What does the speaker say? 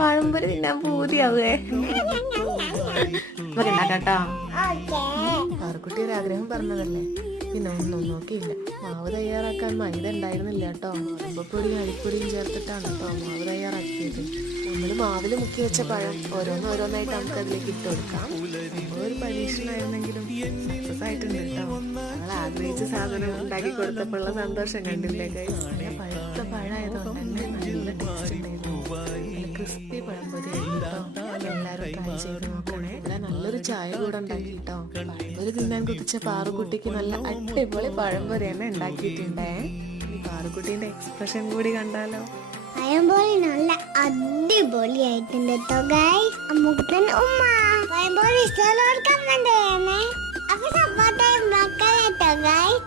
പഴംപൊരി തിന്നാൻ പൂതിയാവേ കേട്ടോ. പാറക്കുട്ടി ഒരു ആഗ്രഹം പറഞ്ഞതല്ലേ, പിന്നെ ഒന്നും നോക്കിയില്ല. മാവ് തയ്യാറാക്കാൻ മൈദ ഉണ്ടായിരുന്നില്ല കേട്ടോ. അരിപ്പൊടിയും അരിപ്പൊടിയും ചേർത്തിട്ടാണ് കേട്ടോ മാവ് തയ്യാറാക്കിയത്. നമ്മൾ മാവിൽ മുക്കി വെച്ച പഴം ഓരോന്നായിട്ട് നമുക്ക് അതിലേക്ക് ഇട്ട് കൊടുക്കാം. നമ്മളൊരു പരീക്ഷണമായിരുന്നെങ്കിലും സക്സസ് ആയിട്ടുണ്ട് കേട്ടോ. നമ്മൾ ആഗ്രഹിച്ച സാധനം ഉണ്ടാക്കി കൊടുത്തപ്പോഴുള്ള സന്തോഷം കണ്ടില്ലേ ഗൈസ്. പഴുത്ത പഴമായതുകൊണ്ട് തന്നെ നല്ല ടേസ്റ്റ് ഉണ്ടായിരുന്നു. നല്ല ക്രിസ്പി പഴംപൊരി ആയിരുന്നു കേട്ടോ. എല്ലാവരും ട്രൈ ചെയ്ത് നോക്കണേ. നല്ലൊരു ചായ കൂടെ ഉണ്ടാക്കി കേട്ടോ. പഴംപൊരി തിന്നാൻ കുതിച്ച പാറുക്കുട്ടിക്ക് നല്ല അടിപൊളി പഴംപൊരി തന്നെ ഉണ്ടാക്കിയിട്ടുണ്ടേ. ഈ പാറുക്കുട്ടീന്റെ എക്സ്പ്രഷൻ കൂടി കണ്ടാലോ. പഴംപൊരി നല്ല അടിപൊളിയായിട്ടുണ്ട് കേട്ടോ ഗൈസ്. അമ്മുക്കുട്ടൻ ഉമ്മ പഴംപൊരി ഇഷ്ടമുള്ളവർക്ക് കമന്റ് ചെയ്യണേ. അപ്പൊ സപ്പോർട്ട് ചെയ്ത് നോക്കാം കേട്ടോ ഗൈസ്.